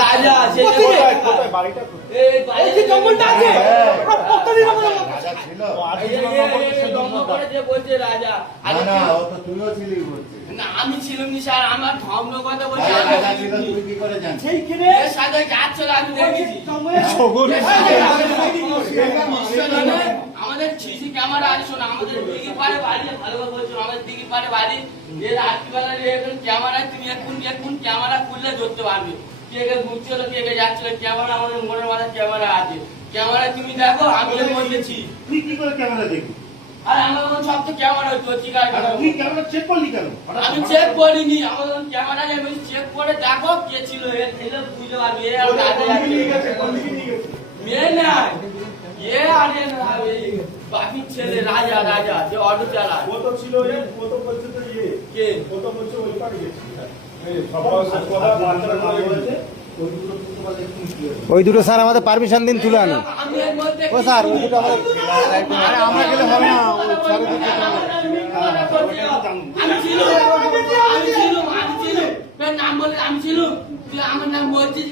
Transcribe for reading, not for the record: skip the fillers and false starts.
রাজা সে কোথায় বাড়িটা এই বাড়িতে জঙ্গলটা আছে কতদিন রাজা ছিল যে বলছে রাজা না ও তো তুইও ছিলি বলছিস না আমি ছিলাম নি স্যার আমার ধর্ম কথা বলছে রাজা ছিল তুই কি করে জানিস সেইখানে এর সাথে যাচ্ছিল আমি দেখেছি আমাদের সিসি ক্যামেরা আছে শোনা আমাদের দিঘি পাড়ে বাড়ি ভালোভাবে বলছো আমাদের দিঘি পাড়ে বাড়ি এর রাত্রিবেলা এখন ক্যামেরা তুমি এখন ক্যামেরা খুললে ধরতে পারবে কে কে ঘুরছিল কে কে যাচ্ছিল ক্যামেরা আমাদের মোড়ের মাথায় ক্যামেরা আছে ক্যামেরা তুমি দেখো আমি এর মধ্যে ছি তুই কি করে ক্যামেরা দেখবি আর আমার সব তো ক্যামেরা হচ্ছে ঠিক আছে তুই ক্যামেরা চেক করলি কেন আমি চেক করিনি আমাদের ক্যামেরা আমি চেক করে দেখো কে ছিল এ ছিল বুঝতে পারবি এ আর মেয়ে নাই এ আরে বাকি ছেলে রাজা রাজা যে অটো চালায় কত ছিল এ কত বলছে তো ইয়ে কে কত বলছে ওই পারে গেছে এই সব কথা বাচ্চারা বলেছে ওই দুটো স্যার আমাদের পারমিশন দিন তুলে আনো আমি এর মধ্যে ও স্যার ওই দুটো আমাদের আরে আমরা গেলে হবে না আমি ছিল নাম বলে আমি ছিল তুই আমার নাম বলছিস